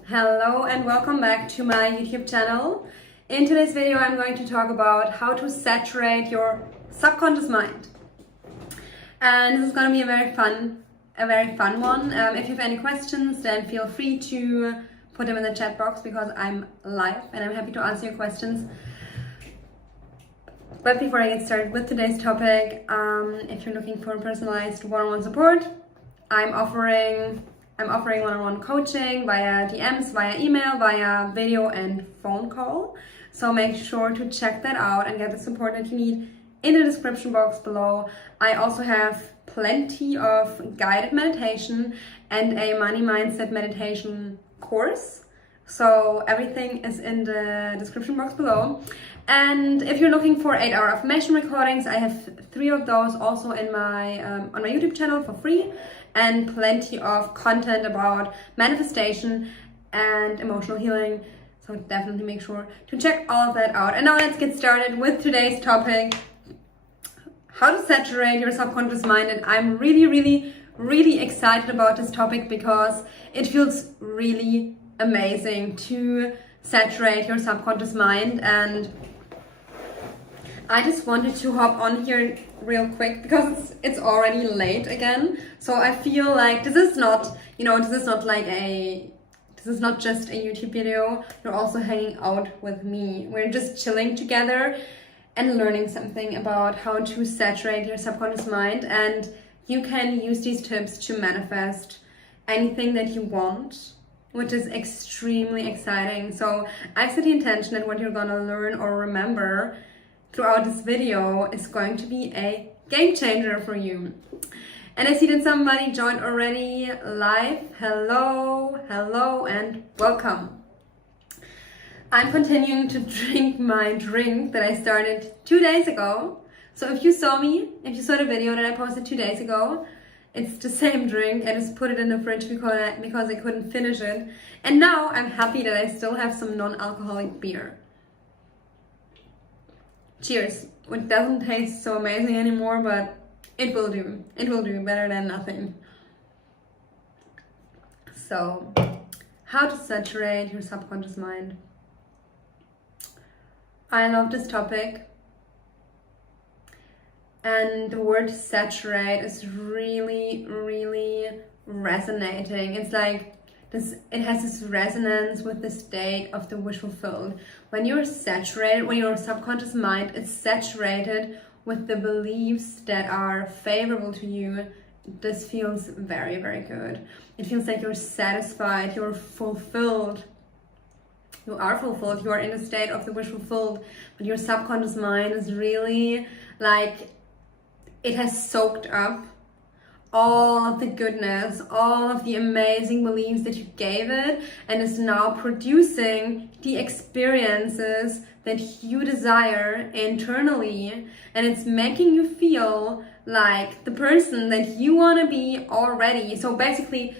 Hello and welcome back to my YouTube channel. In today's video I'm going to talk about how to saturate your subconscious mind. And this is going to be a very fun one. If you have any questions, then feel free to put them in the chat box because I'm live and I'm happy to answer your questions. But before I get started with today's topic, if you're looking for personalized one-on-one support, I'm offering one-on-one coaching via DMs, via email, via video and phone call. So make sure to check that out and get the support that you need in the description box below. I also have plenty of guided meditation and a money mindset meditation course. So everything is in the description box below. And if you're looking for 8-hour affirmation recordings, I have 3 of those also in my on my YouTube channel for free, and plenty of content about manifestation and emotional healing. So definitely make sure to check all of that out. And now let's get started with today's topic: how to saturate your subconscious mind. And I'm really excited about this topic because it feels really amazing to saturate your subconscious mind. And I just wanted to hop on here real quick because it's already late again. So I feel like this is not just a YouTube video. You're also hanging out with me. We're just chilling together and learning something about how to saturate your subconscious mind. And you can use these tips to manifest anything that you want, which is extremely exciting. So I've set the intention that what you're gonna learn or remember throughout this video is going to be a game changer for you. And I see that somebody joined already live. Hello and welcome. I'm continuing to drink my drink that I started 2 days ago. So if you saw the video that I posted 2 days ago, it's the same drink. I just put it in the fridge because I couldn't finish it. And now I'm happy that I still have some non-alcoholic beer. Cheers. It doesn't taste so amazing anymore, but it will do. It will do better than nothing. So, how to saturate your subconscious mind. I love this topic. And the word saturate is really resonating. It's like this, it has this resonance with the state of the wish fulfilled. When you're saturated, when your subconscious mind is saturated with the beliefs that are favorable to you, this feels very good. It feels like you're satisfied, you're fulfilled. You are fulfilled, you are in a state of the wish fulfilled, but your subconscious mind is really like, it has soaked up all of the goodness, all of the amazing beliefs that you gave it, and is now producing the experiences that you desire internally, and it's making you feel like the person that you want to be already. So basically,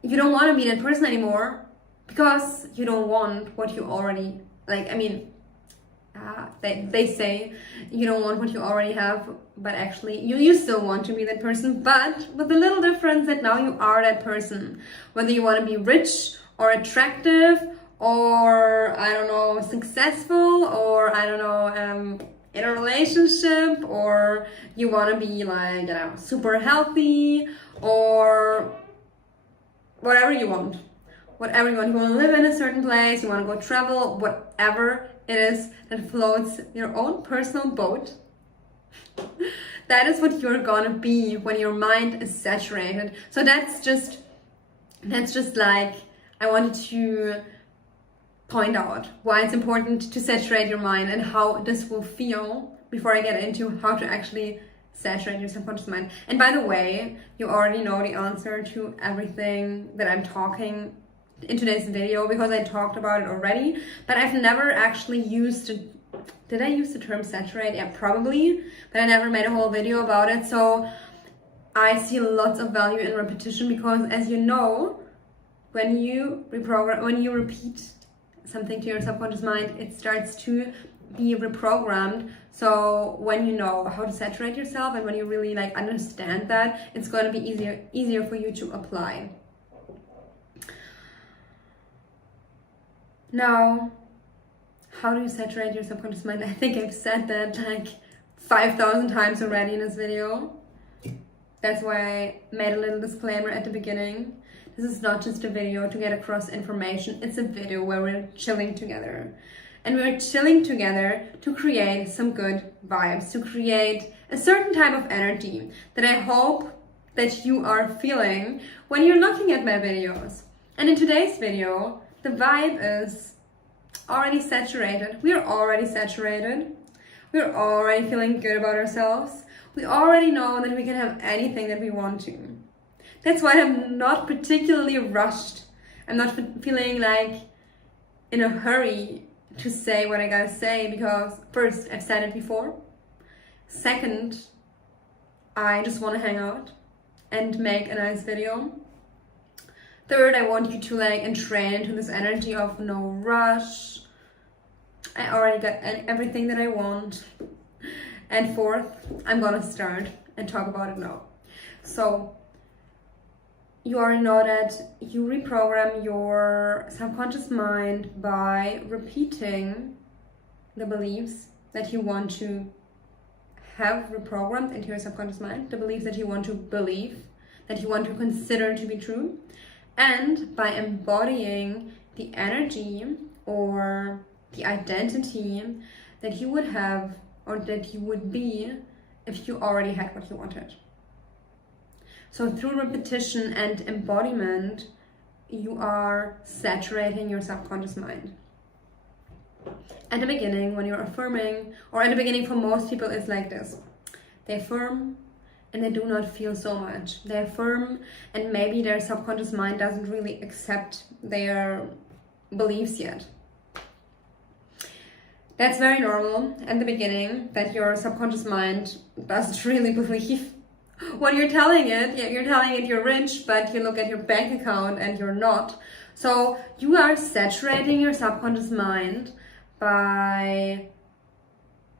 you don't want to be that person anymore because you don't want what you already, they say you don't want what you already have, but actually you still want to be that person, but with the little difference that now you are that person. Whether you want to be rich or attractive or, I don't know, successful, or, I don't know, in a relationship, or you want to be like, you know, super healthy, or whatever you want. Whatever you want. You want to live in a certain place, you want to go travel, whatever it is that floats your own personal boat. That is what you're gonna be when your mind is saturated. So that's just like, I wanted to point out why it's important to saturate your mind and how this will feel before I get into how to actually saturate your subconscious mind. And by the way, you already know the answer to everything that I'm talking in today's video because I talked about it already, but I've never actually used it. Did I use the term saturate? Yeah, probably, but I never made a whole video about it. So I see lots of value in repetition because, as you know, when you repeat something to your subconscious mind, it starts to be reprogrammed. So when you know how to saturate yourself and when you really like understand that, it's going to be easier for you to apply. Now, how do you saturate your subconscious mind? I think I've said that like 5,000 times already in this video. That's why I made a little disclaimer at the beginning. This is not just a video to get across information. It's a video where we're chilling together. And we're chilling together to create some good vibes, to create a certain type of energy that I hope that you are feeling when you're looking at my videos. And in today's video, the vibe is already saturated. We're already saturated. We're already feeling good about ourselves. We already know that we can have anything that we want to. That's why I'm not particularly rushed. I'm not feeling like in a hurry to say what I gotta say, because first, I've said it before. Second, I just want to hang out and make a nice video. Third, I want you to like entrain into this energy of no rush. I already got everything that I want. And fourth, I'm gonna start and talk about it now. So, you already know that you reprogram your subconscious mind by repeating the beliefs that you want to have reprogrammed into your subconscious mind, the beliefs that you want to believe, that you want to consider to be true, and by embodying the energy or the identity that you would have or that you would be if you already had what you wanted. So through repetition and embodiment, you are saturating your subconscious mind. At the beginning, when you're affirming, or at the beginning for most people, it's like this. They affirm and they do not feel so much. They affirm and maybe their subconscious mind doesn't really accept their beliefs yet. That's very normal at the beginning, that your subconscious mind doesn't really believe what you're telling it. Yeah, you're telling it you're rich, but you look at your bank account and you're not. So you are saturating your subconscious mind by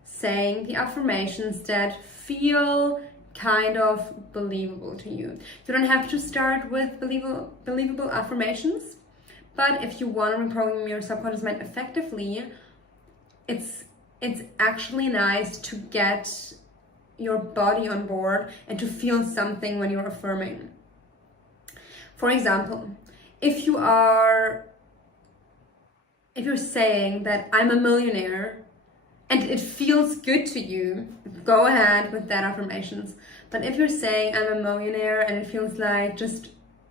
saying the affirmations that feel kind of believable to you. You don't have to start with believable affirmations, but if you want to reprogram your subconscious mind effectively, it's actually nice to get your body on board and to feel something when you're affirming. For example, if you're saying that I'm a millionaire and it feels good to you, go ahead with that affirmations. But if you're saying I'm a millionaire and it feels like just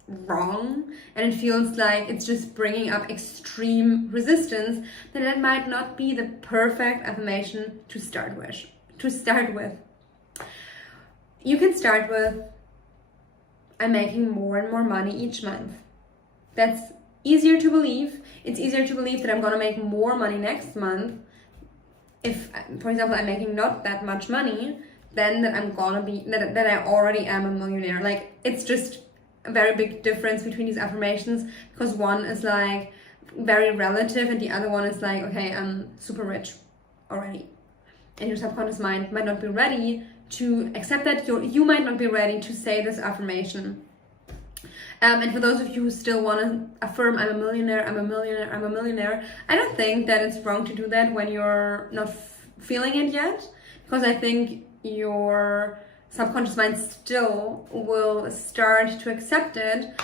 wrong and it feels like it's just bringing up extreme resistance, then that might not be the perfect affirmation to start with. You can start with, I'm making more and more money each month. That's easier to believe. It's easier to believe that I'm gonna make more money next month. If, for example, I'm making not that much money, then that that I already am a millionaire. Like, it's just a very big difference between these affirmations, because one is like very relative and the other one is like, okay, I'm super rich already. And your subconscious mind might not be ready to accept that. You might not be ready to say this affirmation. And for those of you who still want to affirm, I'm a millionaire, I'm a millionaire, I'm a millionaire, I don't think that it's wrong to do that when you're not feeling it yet, because I think your subconscious mind still will start to accept it.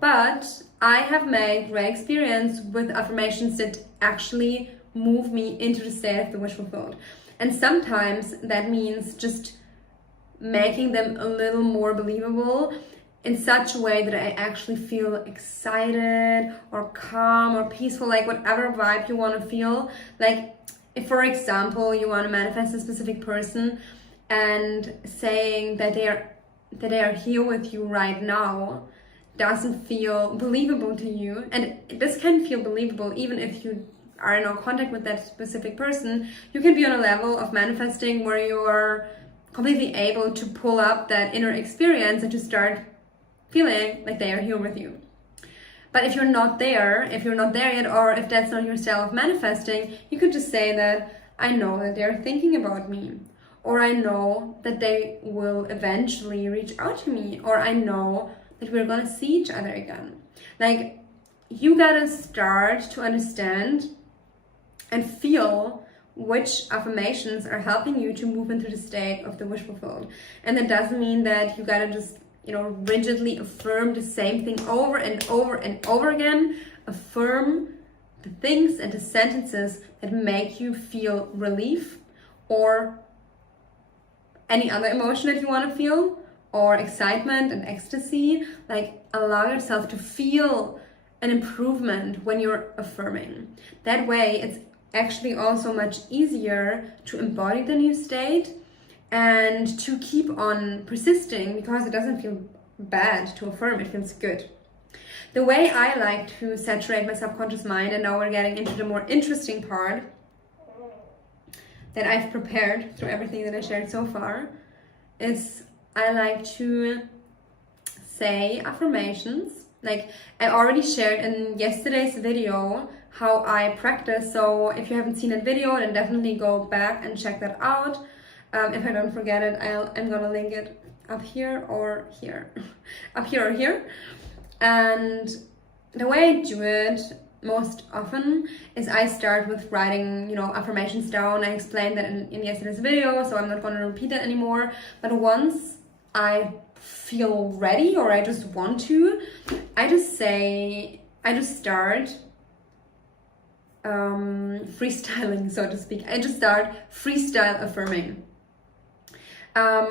But I have made great experience with affirmations that actually move me into the state of the wish fulfilled. And sometimes that means just making them a little more believable in such a way that I actually feel excited or calm or peaceful, like whatever vibe you want to feel. Like if, for example, you want to manifest a specific person and saying that they are here with you right now doesn't feel believable to you, and this can feel believable even if you are in no contact with that specific person. You can be on a level of manifesting where you're completely able to pull up that inner experience and to start feeling like they are here with you. But if you're not there yet, or if that's not your style of manifesting, you could just say that I know that they're thinking about me, or I know that they will eventually reach out to me, or I know that we're gonna see each other again. Like, you gotta start to understand and feel which affirmations are helping you to move into the state of the wish fulfilled. And that doesn't mean that you gotta just, rigidly affirm the same thing over and over and over again. Affirm the things and the sentences that make you feel relief or any other emotion that you want to feel, or excitement and ecstasy. Like, allow yourself to feel an improvement when you're affirming. That way, it's actually also much easier to embody the new state and to keep on persisting, because it doesn't feel bad to affirm, it feels good. The way I like to saturate my subconscious mind, and now we're getting into the more interesting part that I've prepared through everything that I shared so far, is I like to say affirmations. Like, I already shared in yesterday's video how I practice, so if you haven't seen that video, then definitely go back and check that out. If I don't forget it, I'm gonna link it up here or here. Up here or here. And the way I do it most often is I start with writing, affirmations down. I explained that in yesterday's video, so I'm not going to repeat that anymore. But once I feel ready, or I just want to, I just start freestyling, so to speak. I just start freestyle affirming.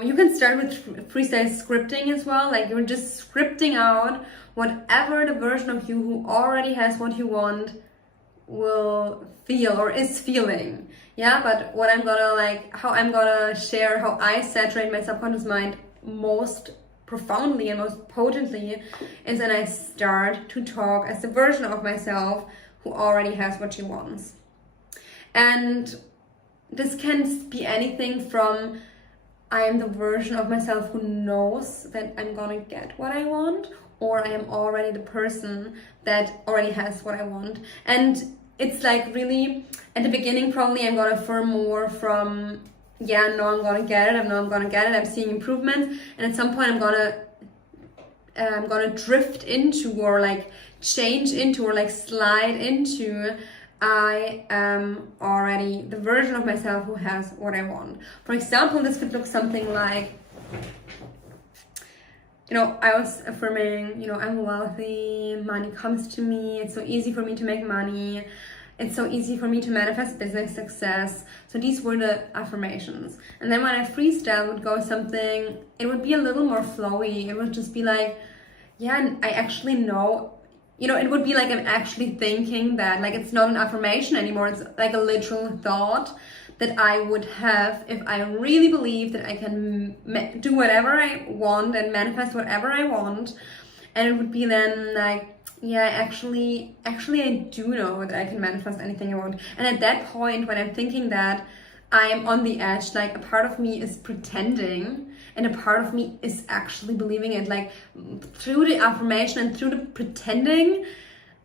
You can start with freestyle scripting as well. Like, you're just scripting out whatever the version of you who already has what you want will feel or is feeling. Yeah, but what I'm gonna how I'm gonna share how I saturate my subconscious mind most profoundly and most potently is when I start to talk as the version of myself who already has what she wants. And this can be anything from, I am the version of myself who knows that I'm gonna get what I want, or I am already the person that already has what I want. And it's like, really, at the beginning, probably I'm gonna affirm more from, yeah, no, I'm gonna get it, I'm seeing improvements. And at some point I'm gonna drift into, or change into, or slide into, I am already the version of myself who has what I want. For example, this could look something like, I was affirming, I'm wealthy, money comes to me, it's so easy for me to make money, it's so easy for me to manifest business success. So these were the affirmations. And then when I freestyle would go something, it would be a little more flowy. It would just be like, yeah, I actually know, it would be like I'm actually thinking that. Like, it's not an affirmation anymore, it's like a literal thought that I would have if I really believe that I can do whatever I want and manifest whatever I want. And it would be then like, yeah, actually I do know that I can manifest anything I want. And at that point, when I'm thinking that, I'm on the edge. Like, a part of me is pretending and a part of me is actually believing it. Like, through the affirmation and through the pretending,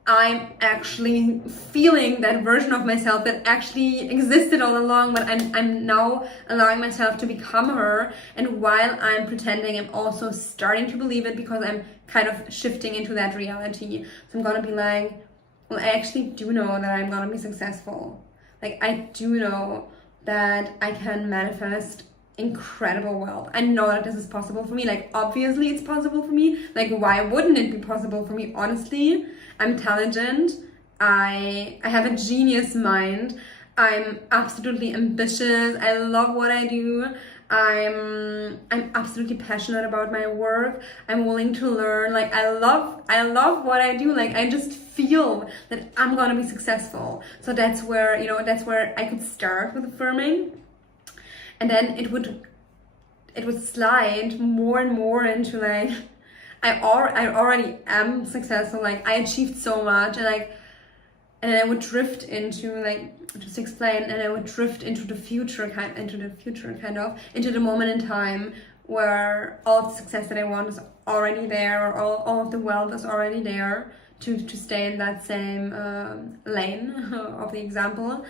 I'm actually feeling that version of myself that actually existed all along, but I'm now allowing myself to become her. And while I'm pretending, I'm also starting to believe it, because I'm kind of shifting into that reality. So I'm gonna be like, well, I actually do know that I'm gonna be successful. Like, I do know that I can manifest incredible wealth. I know that this is possible for me. Like, obviously it's possible for me. Like, why wouldn't it be possible for me? Honestly, I'm intelligent. I have a genius mind. I'm absolutely ambitious. I love what I do. I'm absolutely passionate about my work. I'm willing to learn. Like, I love what I do. Like, I just feel that I'm gonna be successful. So that's where, that's where I could start with affirming. And then it would slide more and more into like, I already am successful. Like, I achieved so much, and I would drift into, like, just explain, and I would drift into the future, into the moment in time where all of the success that I want is already there, or all of the wealth is already there, to stay in that same lane of the example.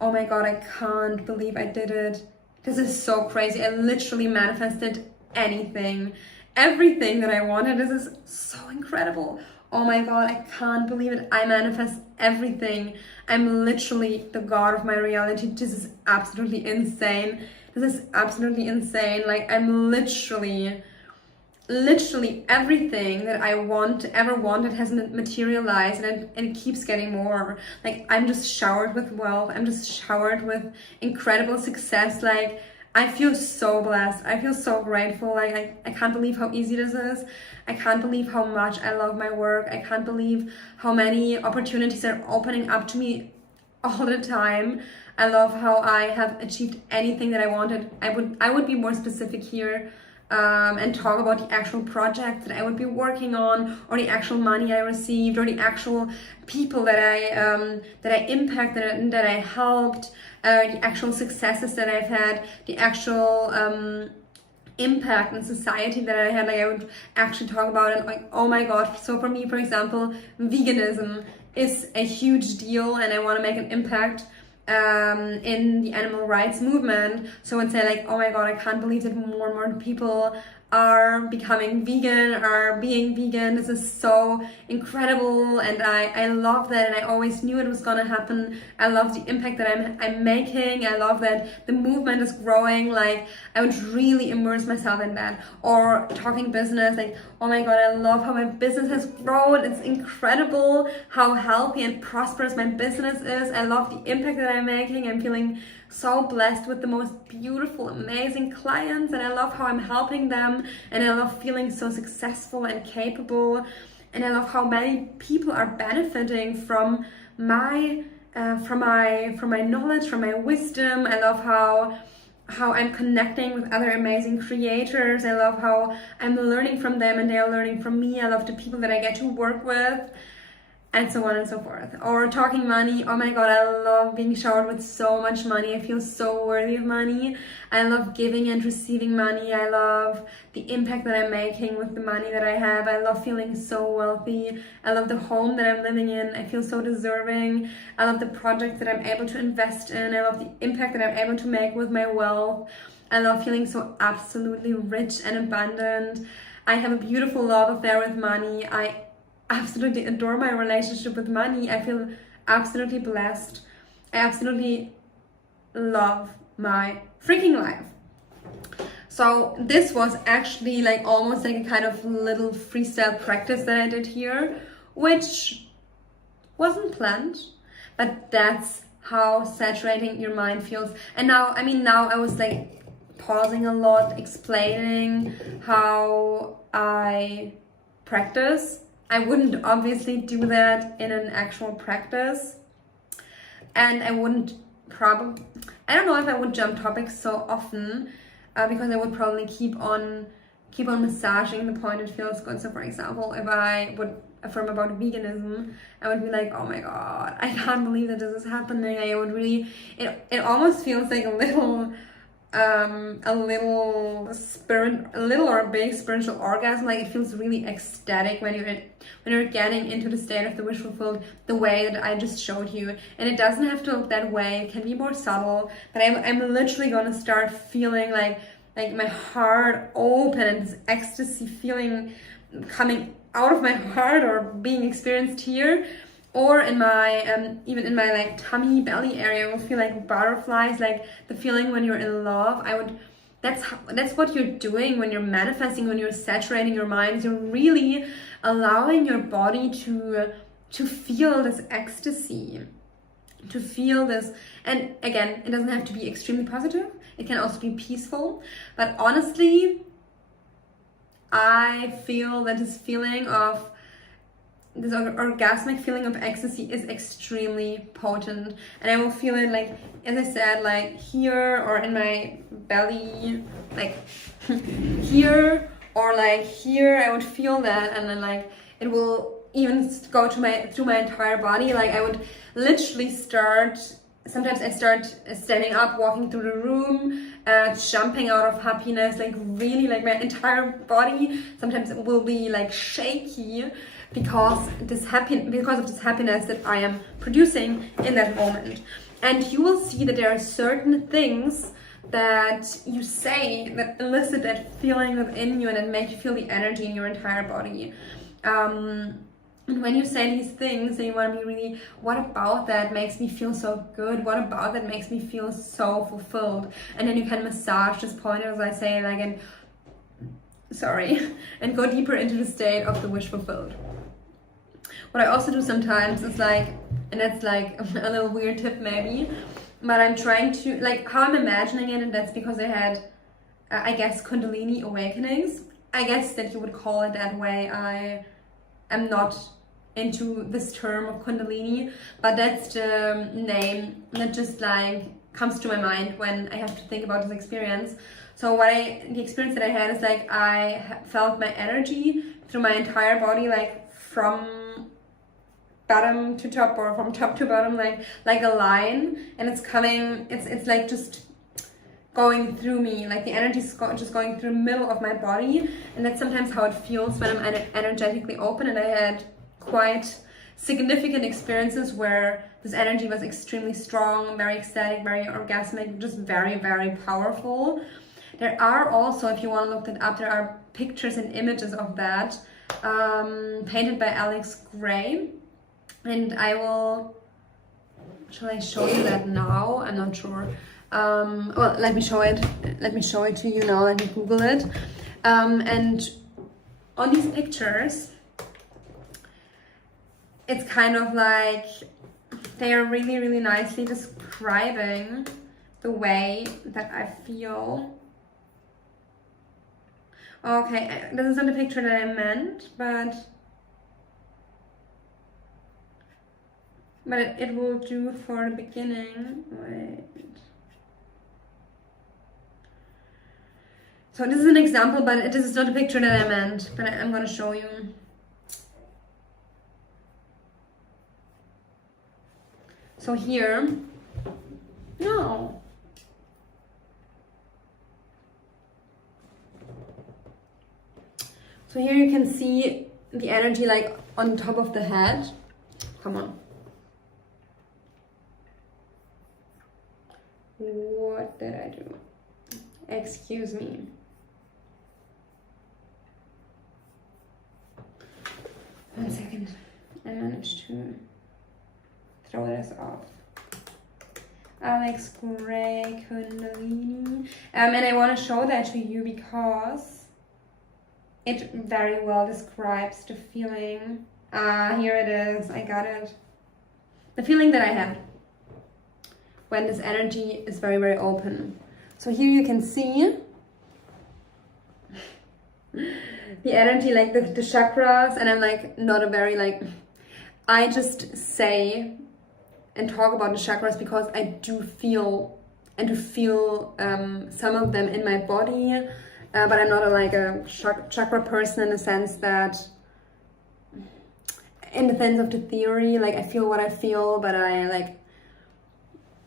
Oh my God, I can't believe I did it. This is so crazy. I literally manifested everything that I wanted. This is so incredible. oh my god, I can't believe it, I manifest everything, I'm literally the god of my reality, this is absolutely insane, this is absolutely insane, like I'm literally everything that I ever wanted has materialized, and it keeps getting more. Like I'm just showered with wealth, I'm just showered with incredible success. Like I feel so blessed, I feel so grateful. Like I can't believe how easy this is, I can't believe how much I love my work, I can't believe how many opportunities are opening up to me all the time. I love how I have achieved anything that I wanted. I would be more specific here, and talk about the actual projects that I would be working on, or the actual money I received, or the actual people that I impacted, that I helped, the actual successes that I've had, the actual impact in society that I had. Like I would actually talk about it, like, oh my god. So for me, for example, veganism is a huge deal, and I want to make an impact in the animal rights movement. So I would say like, oh my god, I can't believe that more and more people are becoming vegan, are being vegan. This is so incredible, and I love that, and I always knew it was gonna happen. I love the impact that I'm making. I love that the movement is growing. Like I would really immerse myself in that. Or talking business, like, oh my god, I love how my business has grown. It's incredible how healthy and prosperous my business is. I love the impact that I'm making. I'm feeling so blessed with the most beautiful, amazing clients, and I love how I'm helping them, and I love feeling so successful and capable, and I love how many people are benefiting from my knowledge, from my wisdom. I love how I'm connecting with other amazing creators. I love how I'm learning from them and they are learning from me. I love the people that I get to work with, and so on and so forth. Or talking money, oh my god, I love being showered with so much money. I feel so worthy of money. I love giving and receiving money. I love the impact that I'm making with the money that I have. I love feeling so wealthy. I love the home that I'm living in. I feel so deserving. I love the projects that I'm able to invest in. I love the impact that I'm able to make with my wealth. I love feeling so absolutely rich and abundant. I have a beautiful love affair with money. I absolutely adore my relationship with money. I feel absolutely blessed. I absolutely love my freaking life. So this was actually like almost like a kind of little freestyle practice that I did here, which wasn't planned, but that's how saturating your mind feels. And now I was like pausing a lot, explaining how I practice. I wouldn't obviously do that in an actual practice, and I wouldn't I don't know if I would jump topics so often, because I would probably keep on massaging the point it feels good. So for example, if I would affirm about veganism, I would be like, oh my god, I can't believe that this is happening. I would really, it almost feels like a little or a big spiritual orgasm. Like it feels really ecstatic when you're getting into the state of the wish fulfilled, the way that I just showed you. And it doesn't have to look that way, it can be more subtle, but I'm literally gonna start feeling like my heart open, and this ecstasy feeling coming out of my heart or being experienced here, or in my even in my like tummy belly area. I will feel like butterflies, like the feeling when you're in love. That's what you're doing when you're manifesting, when you're saturating your mind. You're really allowing your body to feel this ecstasy, to feel this. And again, it doesn't have to be extremely positive, it can also be peaceful. But honestly, I feel that this orgasmic feeling of ecstasy is extremely potent, and I will feel it, like, as I said, like here, or in my belly, like here, or like here. I would feel that, and then like it will even go through my entire body. Like I would literally sometimes I start standing up, walking through the room, jumping out of happiness, like really, like my entire body sometimes it will be like shaky because of this happiness that I am producing in that moment. And you will see that there are certain things that you say that elicit that feeling within you and that make you feel the energy in your entire body. And when you say these things and you want to be really, what about that makes me feel so good? What about that makes me feel so fulfilled? And then you can massage this point, as I say, like, and go deeper into the state of the wish fulfilled. What I also do sometimes is like, and that's like a little weird tip maybe, but I'm trying to, like, how I'm imagining it, and that's because I had, I guess, Kundalini awakenings. I guess that you would call it that way. I am not into this term of Kundalini, but that's the name that just like comes to my mind when I have to think about this experience. So the experience that I had is like I felt my energy through my entire body, like from bottom to top or from top to bottom, like a line, and it's coming. It's like just going through me, like the energy is just going through the middle of my body, and that's sometimes how it feels when I'm energetically open. And I had quite significant experiences where this energy was extremely strong, very ecstatic, very orgasmic, just very, very powerful. There are also, if you want to look that up, there are pictures and images of that painted by Alex Gray, and shall I show you that now? I'm not sure. Well, let me show it to you now. Let me Google it. And on these pictures, it's kind of like they are really, really nicely describing the way that I feel. Okay, this is not the picture that I meant, but it will do for the beginning. Wait. So this is an example, but this is not a picture that I meant, but I'm going to show you. So here, no. So here you can see the energy like on top of the head. Come on. What did I do? Excuse me. One second. I managed to throw this off. Alex Gray, Kundalini. And I want to show that to you because it very well describes the feeling. Here it is. I got it. The feeling that I had when this energy is very, very open. So here you can see the energy, like the chakras, and I'm like not a very like, I just say and talk about the chakras because I do feel some of them in my body, but I'm not a chakra person in the sense that, in the sense of the theory, like I feel what I feel, but I like,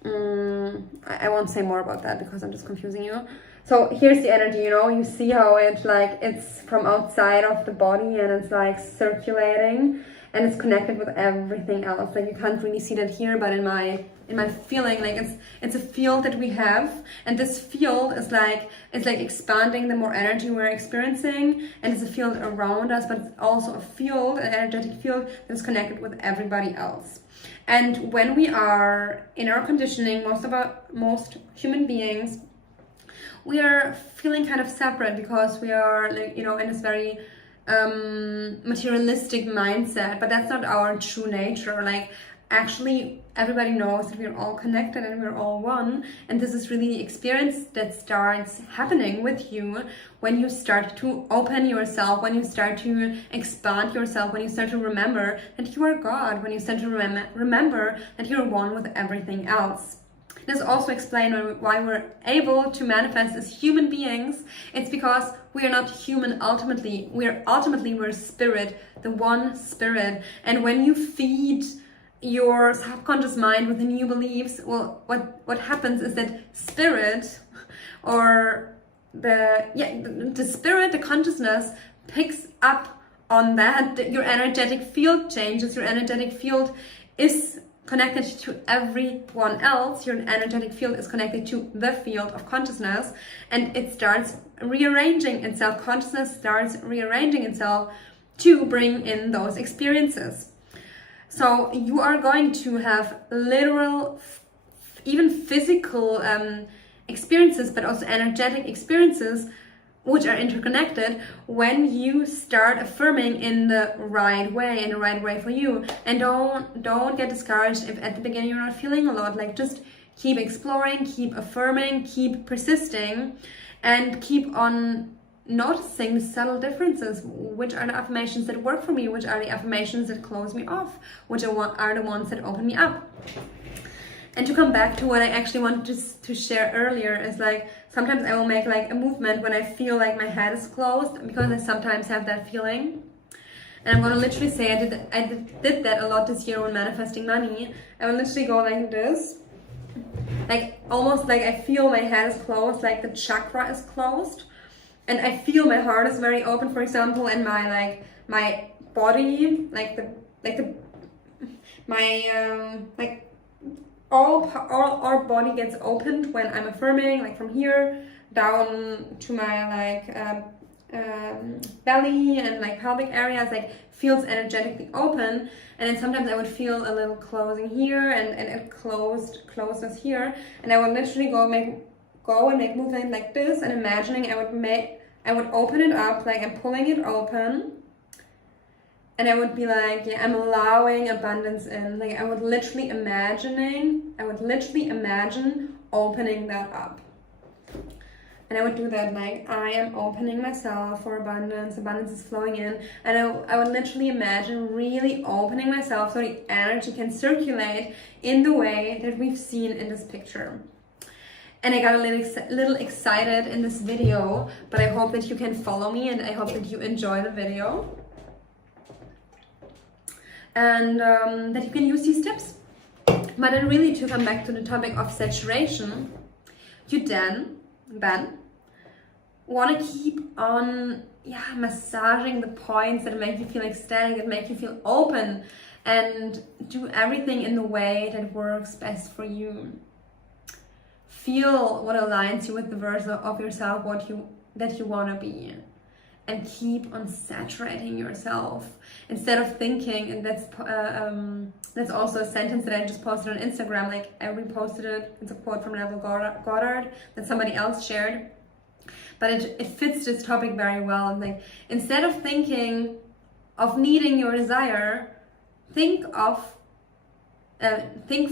I won't say more about that because I'm just confusing you. So here's the energy, you know, you see how it like, it's from outside of the body and it's like circulating and it's connected with everything else. Like you can't really see that here, but in my feeling, like it's a field that we have, and this field is like, it's like expanding the more energy we're experiencing, and it's a field around us, but it's also a field, an energetic field that is connected with everybody else. And when we are in our conditioning, most human beings, we are feeling kind of separate because we are like, you know, in this very materialistic mindset, but that's not our true nature. Like actually everybody knows that we're all connected and we're all one, and this is really the experience that starts happening with you when you start to open yourself, when you start to expand yourself, when you start to remember that you are God, when you start to remember that you're one with everything else. This also explains why we're able to manifest as human beings. It's because we are not human ultimately. We're spirit, the one spirit. And when you feed your subconscious mind with the new beliefs, well, what happens is that spirit, or the spirit, the consciousness picks up on that. Your energetic field changes. Your energetic field is connected to everyone else. Your energetic field is connected to the field of consciousness, and it starts rearranging itself. Consciousness starts rearranging itself to bring in those experiences. So you are going to have literal, even physical experiences, but also energetic experiences, which are interconnected when you start affirming in the right way for you. And don't get discouraged if at the beginning you're not feeling a lot. Like, just keep exploring, keep affirming, keep persisting, and keep on noticing the subtle differences. Which are the affirmations that work for me? Which are the affirmations that close me off? Which are the ones that open me up? And to come back to what I actually wanted to share earlier is, like, sometimes I will make like a movement when I feel like my head is closed, because I sometimes have that feeling. And I'm gonna literally say I did that a lot this year when manifesting money. I will literally go like this, like almost like I feel my head is closed, like the chakra is closed, and I feel my heart is very open, for example, and my body, all our body gets opened when I'm affirming, like from here down to my belly and like pelvic areas, like feels energetically open. And then sometimes I would feel a little closing here and it closes here, and I would literally go and make movement like this, and imagining I would open it up, like I'm pulling it open. And I would be like, yeah, I'm allowing abundance in. Like, I would literally imagine opening that up. And I would do that, like, I am opening myself for abundance. Abundance is flowing in. And I would literally imagine really opening myself so the energy can circulate in the way that we've seen in this picture. And I got a little excited in this video, but I hope that you can follow me, and I hope that you enjoy the video. And that you can use these tips. But then really, to come back to the topic of saturation, you then want to keep on massaging the points that make you feel ecstatic, that make you feel open, and do everything in the way that works best for you. Feel what aligns you with the version of yourself that you want to be. And keep on saturating yourself instead of thinking, and that's also a sentence that I just posted on Instagram. Like, I reposted it. It's a quote from Neville Goddard that somebody else shared, but it fits this topic very well. Like, instead of thinking of needing your desire, think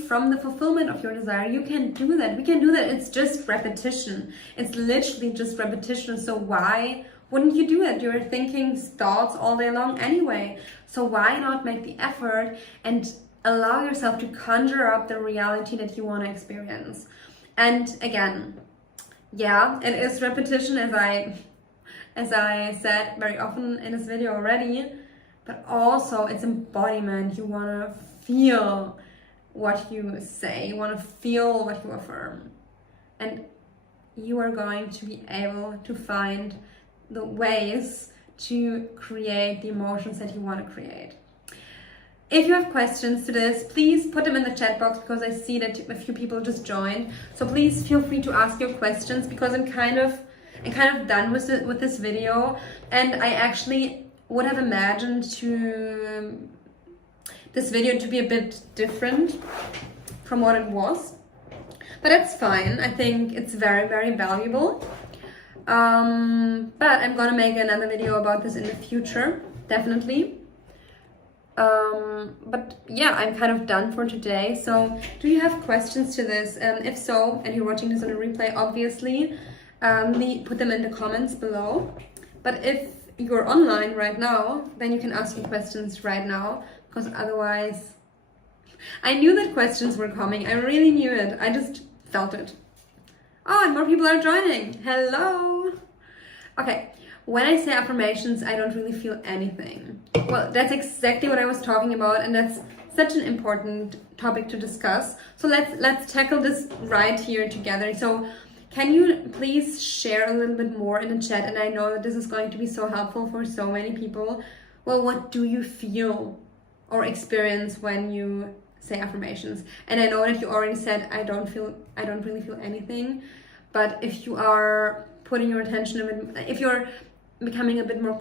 from the fulfillment of your desire. You can do that. We can do that. It's just repetition. It's literally just repetition. So why wouldn't you do it? You're thinking thoughts all day long anyway. So why not make the effort and allow yourself to conjure up the reality that you want to experience? And again, yeah, it is repetition, as I said very often in this video already, but also it's embodiment. You want to feel what you say. You want to feel what you affirm. And you are going to be able to find the ways to create the emotions that you want to create. If you have questions to this, please put them in the chat box, because I see that a few people just joined. So please feel free to ask your questions, because I'm kind of done with this video, and I actually would have imagined this video to be a bit different from what it was, but that's fine. I think it's very, very valuable. But I'm gonna make another video about this in the future, definitely. But yeah, I'm kind of done for today. So do you have questions to this? If so, and you're watching this on a replay, obviously, put them in the comments below. But if you're online right now, then you can ask me questions right now, because otherwise, I knew that questions were coming. I really knew it. I just felt it. Oh, and more people are joining. Hello. Okay, when I say affirmations, I don't really feel anything. Well, that's exactly what I was talking about, and that's such an important topic to discuss. So let's tackle this right here together. So can you please share a little bit more in the chat? And I know that this is going to be so helpful for so many people. Well, what do you feel or experience when you say affirmations? And I know that you already said I don't really feel anything, but if you are putting your attention, if you're becoming a bit more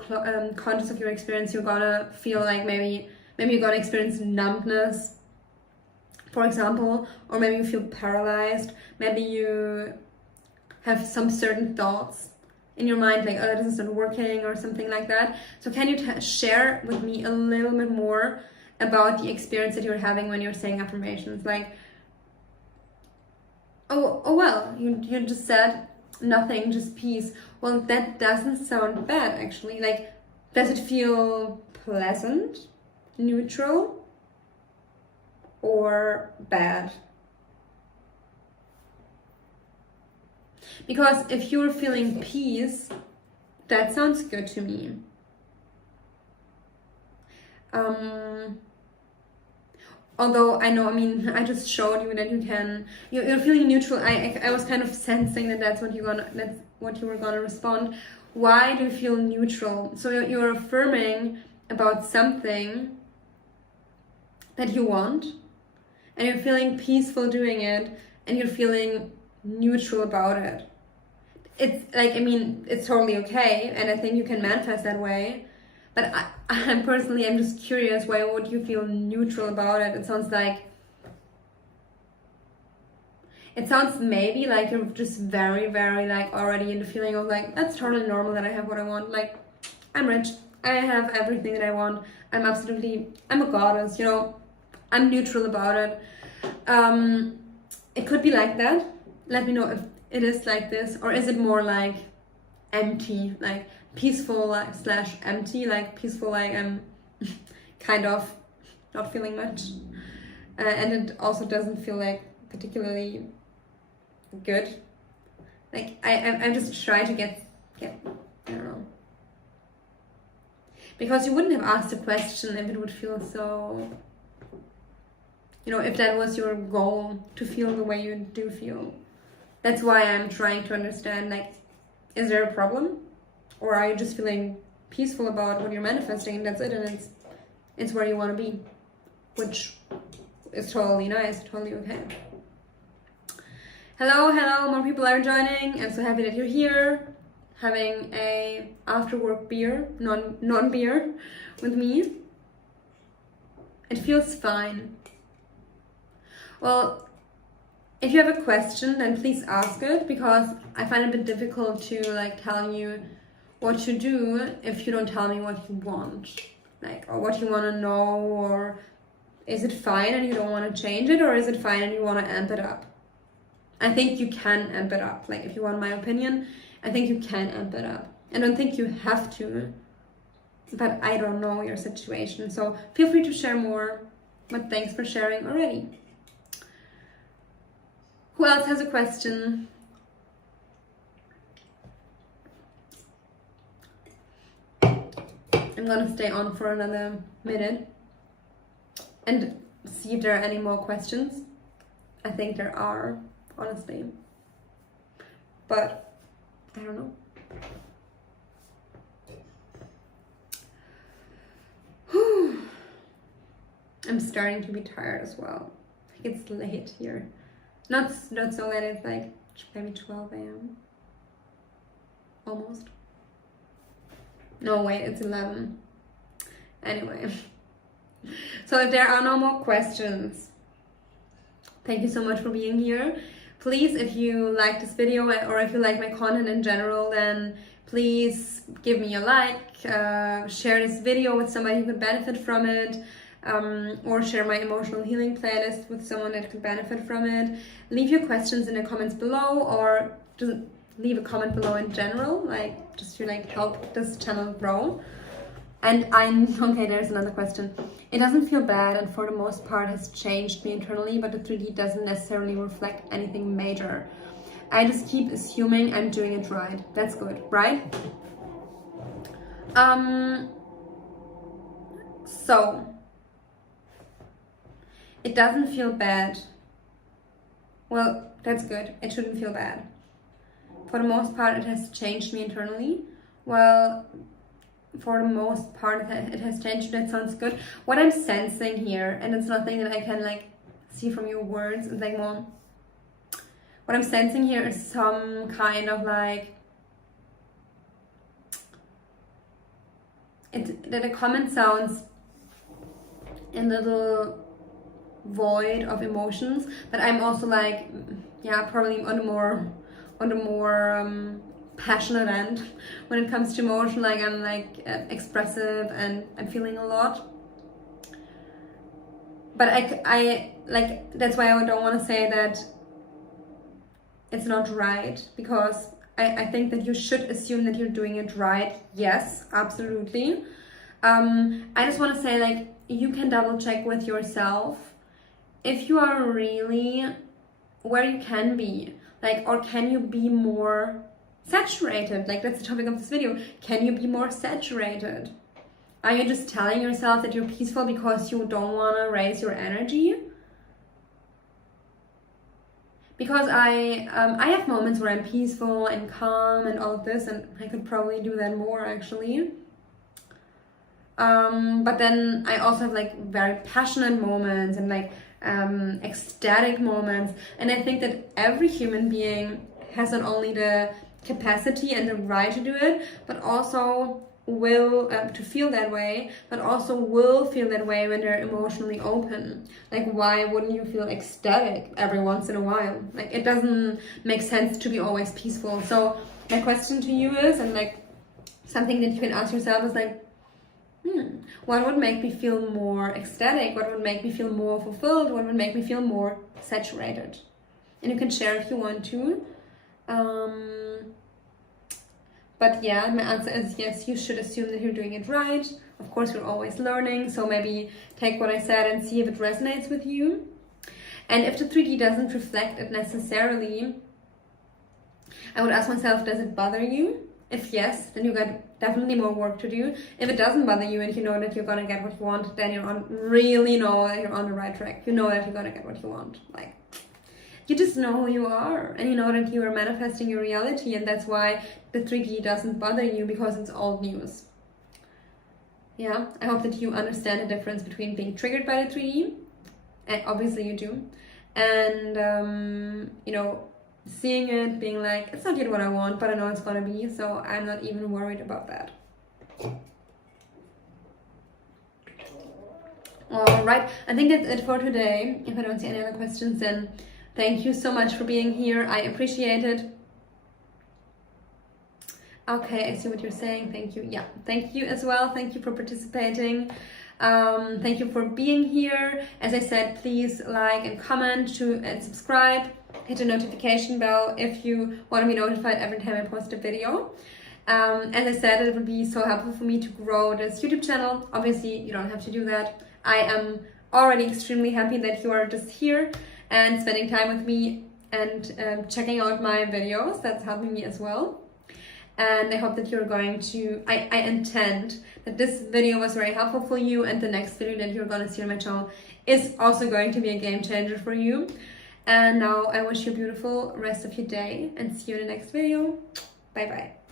conscious of your experience, you're gonna feel like maybe you're gonna experience numbness, for example, or maybe you feel paralyzed. Maybe you have some certain thoughts in your mind, like, oh, this is not working, or something like that. So can you share with me a little bit more about the experience that you're having when you're saying affirmations? Like, oh well, you just said nothing, just peace. Well, that doesn't sound bad, actually. Like, does it feel pleasant, neutral, or bad? Because if you're feeling peace, that sounds good to me. Although I know, I mean, I just showed you that you're feeling neutral. I was kind of sensing that that's what you were gonna respond. Why do you feel neutral? So you're affirming about something that you want, and you're feeling peaceful doing it, and you're feeling neutral about it. It's like, I mean, it's totally okay, and I think you can manifest that way. But I'm personally, I'm just curious, why would you feel neutral about it? It sounds maybe like you're just very, very like already in the feeling of like, that's totally normal that I have what I want. Like, I'm rich, I have everything that I want. I'm a goddess, you know, I'm neutral about it. It could be like that. Let me know if it is like this, or is it more like empty, like peaceful, like / empty, like peaceful, like I'm kind of not feeling much, and it also doesn't feel like particularly good. Like I'm just trying to get I don't know, because you wouldn't have asked the question if it would feel so, you know, if that was your goal, to feel the way you do feel. That's why I'm trying to understand, like, is there a problem? Or are you just feeling peaceful about what you're manifesting, and that's it, and it's where you want to be, which is totally nice, totally okay. Hello, more people are joining. I'm so happy that you're here, having a after work beer, non-beer with me. It feels fine. Well, if you have a question, then please ask it, because I find it a bit difficult to like tell you what to do if you don't tell me what you want, like, or what you want to know, or is it fine and you don't want to change it, or is it fine and you want to amp it up? I think you can amp it up. Like, if you want my opinion, I think you can amp it up. I don't think you have to, but I don't know your situation, so feel free to share more, but thanks for sharing already. Who else has a question? I'm gonna stay on for another minute and see if there are any more questions. I think there are, honestly, but I don't know. Whew. I'm starting to be tired as well. It's late here. Not so late, it's like maybe 12 a.m. Almost. No, wait, it's 11. Anyway. So if there are no more questions, thank you so much for being here. Please, if you like this video, or if you like my content in general, then please give me a like, share this video with somebody who could benefit from it, or share my emotional healing playlist with someone that could benefit from it. Leave your questions in the comments below, or just leave a comment below in general, like just to like help this channel grow. And okay, there's another question. It doesn't feel bad, and for the most part has changed me internally, but the 3D doesn't necessarily reflect anything major. I just keep assuming I'm doing it right. That's good, right? So it doesn't feel bad. Well, that's good. It shouldn't feel bad. For the most part, it has changed me internally. Well, for the most part, it has changed. That sounds good. What I'm sensing here, and it's nothing that I can like see from your words, it's like more, what I'm sensing here is some kind of like the comment sounds a little void of emotions, but I'm also like, yeah, probably on the more passionate end when it comes to emotion. Like I'm like expressive and I'm feeling a lot. But I like, that's why I don't want to say that it's not right, because I think that you should assume that you're doing it right. Yes, absolutely. I just want to say, like, you can double check with yourself if you are really where you can be, like, or can you be more saturated? Like, that's the topic of this video. Can you be more saturated? Are you just telling yourself that you're peaceful because you don't want to raise your energy? Because I have moments where I'm peaceful and calm and all of this, and I could probably do that more actually. But then I also have like very passionate moments and like ecstatic moments, and I think that every human being has not only the capacity and the right to do it, but also will to feel that way, but also will feel that way when they're emotionally open. Like, why wouldn't you feel ecstatic every once in a while? Like, it doesn't make sense to be always peaceful. So my question to you is, and like something that you can ask yourself is like, what would make me feel more ecstatic? What would make me feel more fulfilled? What would make me feel more saturated? And you can share if you want to. But yeah, my answer is yes, you should assume that you're doing it right. Of course, we're always learning, so maybe take what I said and see if it resonates with you. And if the 3D doesn't reflect it necessarily, I would ask myself, does it bother you? If yes, then you got definitely more work to do. If it doesn't bother you and you know that you're gonna get what you want, then you really know that you're on the right track. You know that you're gonna get what you want. Like, you just know who you are, and you know that you are manifesting your reality, and that's why the 3D doesn't bother you, because it's old news. Yeah, I hope that you understand the difference between being triggered by the 3D, and obviously you do, and you know, seeing it, being like, it's not yet what I want, but I know it's gonna be, so I'm not even worried about that. Alright, I think that's it for today. If I don't see any other questions, then thank you so much for being here. I appreciate it. Okay, I see what you're saying. Thank you. Yeah, thank you as well. Thank you for participating. Thank you for being here. As I said, please like and comment and subscribe. Hit the notification bell if you want to be notified every time I post a video. As I said, it would be so helpful for me to grow this YouTube channel. Obviously, you don't have to do that. I am already extremely happy that you are just here and spending time with me and checking out my videos. That's helping me as well. And I hope that you're going to, I intend that this video was very helpful for you, and the next video that you're going to see on my channel is also going to be a game changer for you. And now I wish you a beautiful rest of your day, and see you in the next video. Bye bye.